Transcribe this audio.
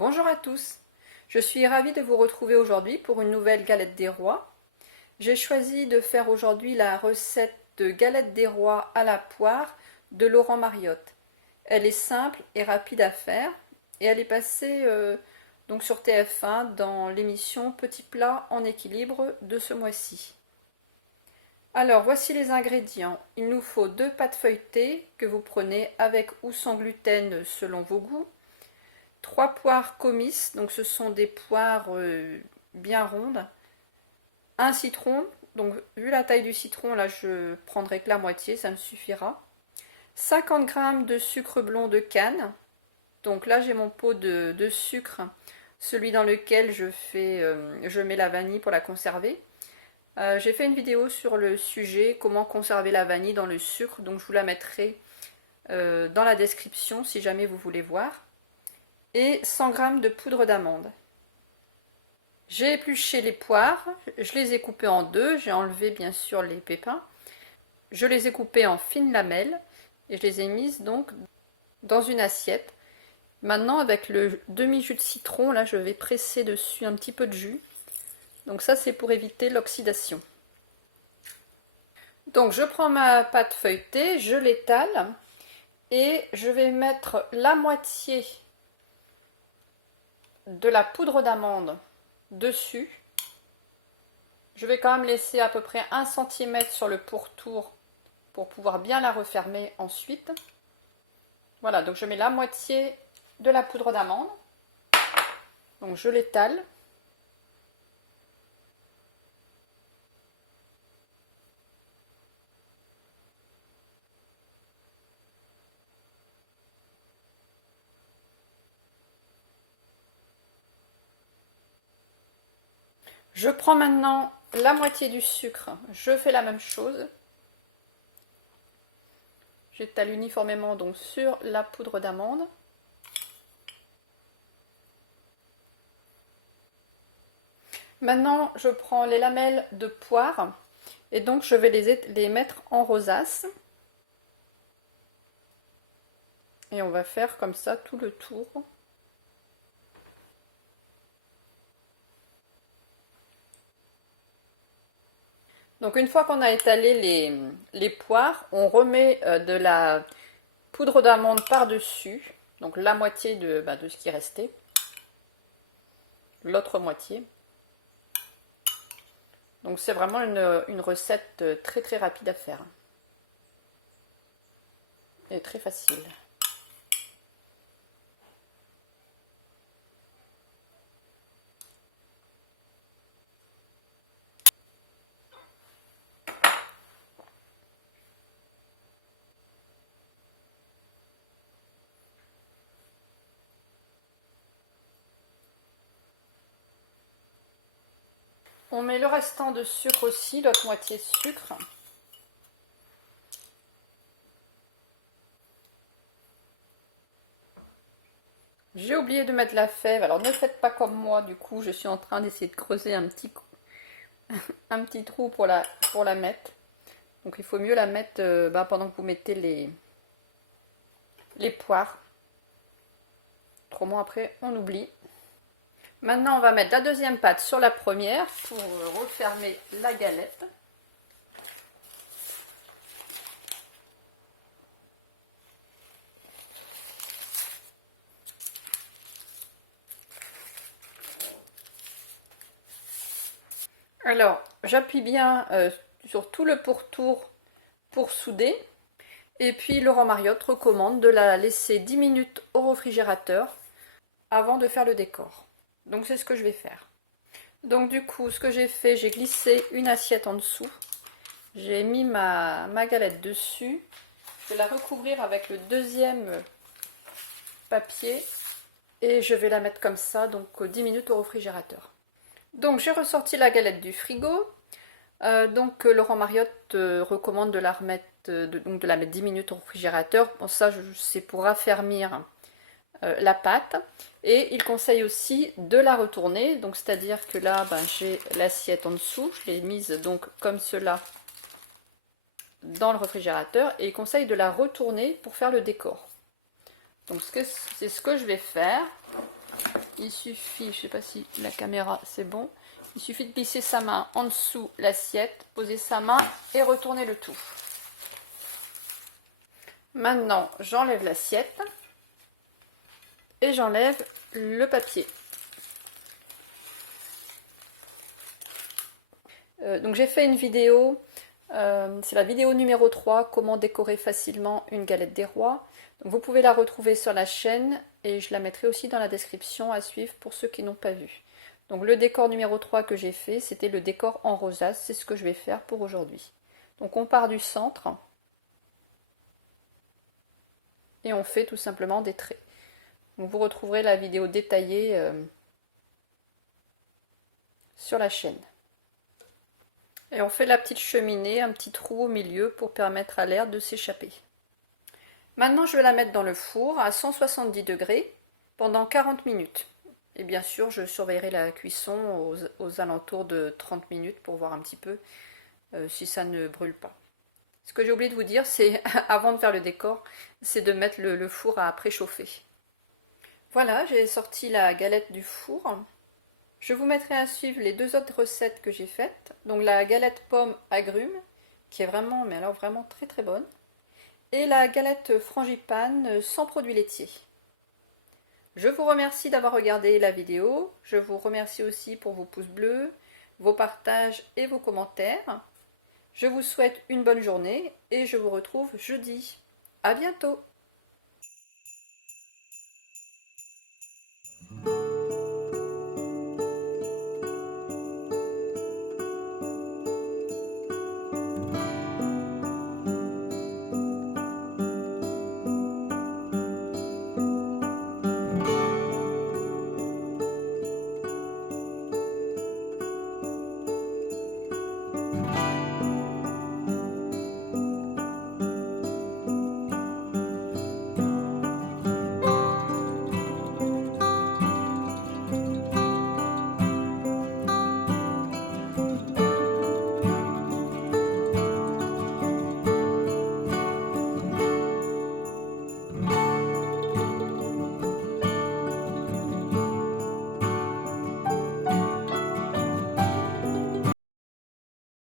Bonjour à tous, je suis ravie de vous retrouver aujourd'hui pour une nouvelle galette des rois. J'ai choisi de faire aujourd'hui la recette de galette des rois à la poire de Laurent Mariotte. Elle est simple et rapide à faire et elle est passée donc sur TF1 dans l'émission Petits plats en équilibre de ce mois-ci. Alors voici les ingrédients. Il nous faut 2 pâtes feuilletées que vous prenez avec ou sans gluten selon vos goûts. 3 poires comices, donc ce sont des poires bien rondes. Un citron, donc vu la taille du citron, là je prendrai que la moitié, ça me suffira. 50 g de sucre blond de canne, donc là j'ai mon pot de sucre, celui dans lequel je mets la vanille pour la conserver. J'ai fait une vidéo sur le sujet, comment conserver la vanille dans le sucre, donc je vous la mettrai dans la description si jamais vous voulez voir. Et 100 g de poudre d'amande. J'ai épluché les poires, je les ai coupées en deux, j'ai enlevé bien sûr les pépins. Je les ai coupées en fines lamelles et je les ai mises donc dans une assiette. Maintenant avec le demi-jus de citron, là je vais presser dessus un petit peu de jus. Donc ça c'est pour éviter l'oxydation. Donc je prends ma pâte feuilletée, je l'étale et je vais mettre la moitié de la poudre d'amande dessus. Je vais quand même laisser à peu près 1 cm sur le pourtour pour pouvoir bien la refermer ensuite. Voilà, donc je mets la moitié de la poudre d'amande. Donc je l'étale. Je prends maintenant la moitié du sucre, je fais la même chose. J'étale uniformément donc sur la poudre d'amande. Maintenant, je prends les lamelles de poire et donc je vais les mettre en rosace. Et on va faire comme ça tout le tour. Donc une fois qu'on a étalé les poires, on remet de la poudre d'amande par-dessus, donc la moitié de ce qui restait, l'autre moitié. Donc c'est vraiment une recette très très rapide à faire et très facile. On met le restant de sucre aussi, l'autre moitié de sucre. J'ai oublié de mettre la fève, alors ne faites pas comme moi, du coup je suis en train d'essayer de creuser un petit trou pour la mettre. Donc il faut mieux la mettre pendant que vous mettez les poires. Autrement après on oublie. Maintenant on va mettre la deuxième pâte sur la première pour refermer la galette. Alors j'appuie bien sur tout le pourtour pour souder. Et puis Laurent Mariotte recommande de la laisser 10 minutes au réfrigérateur avant de faire le décor. Donc c'est ce que je vais faire. Donc du coup, ce que j'ai fait, j'ai glissé une assiette en dessous. J'ai mis ma galette dessus. Je vais la recouvrir avec le deuxième papier. Et je vais la mettre comme ça, donc 10 minutes au réfrigérateur. Donc j'ai ressorti la galette du frigo. Donc Laurent Mariotte recommande de la remettre, de la mettre 10 minutes au réfrigérateur. Bon, ça c'est pour raffermir la pâte. Et il conseille aussi de la retourner, donc c'est-à-dire que là j'ai l'assiette en dessous, je l'ai mise donc comme cela dans le réfrigérateur et il conseille de la retourner pour faire le décor. Donc c'est ce que je vais faire. il suffit, je ne sais pas si la caméra c'est bon, il suffit de glisser sa main en dessous l'assiette, poser sa main et retourner le tout. Maintenant, j'enlève l'assiette et j'enlève le papier. Donc j'ai fait une vidéo, c'est la vidéo numéro 3, comment décorer facilement une galette des rois. Donc vous pouvez la retrouver sur la chaîne et je la mettrai aussi dans la description à suivre pour ceux qui n'ont pas vu. Donc le décor numéro 3 que j'ai fait, c'était le décor en rosace, c'est ce que je vais faire pour aujourd'hui. Donc on part du centre et on fait tout simplement des traits. Donc vous retrouverez la vidéo détaillée sur la chaîne. Et on fait la petite cheminée, un petit trou au milieu pour permettre à l'air de s'échapper. Maintenant je vais la mettre dans le four à 170 degrés pendant 40 minutes. Et bien sûr je surveillerai la cuisson aux alentours de 30 minutes pour voir un petit peu si ça ne brûle pas. Ce que j'ai oublié de vous dire, c'est avant de faire le décor, c'est de mettre le four à préchauffer. Voilà, j'ai sorti la galette du four. Je vous mettrai à suivre les deux autres recettes que j'ai faites. Donc la galette pomme agrumes, qui est vraiment, mais alors vraiment très très bonne. Et la galette frangipane sans produits laitiers. Je vous remercie d'avoir regardé la vidéo. Je vous remercie aussi pour vos pouces bleus, vos partages et vos commentaires. Je vous souhaite une bonne journée et je vous retrouve jeudi. À bientôt!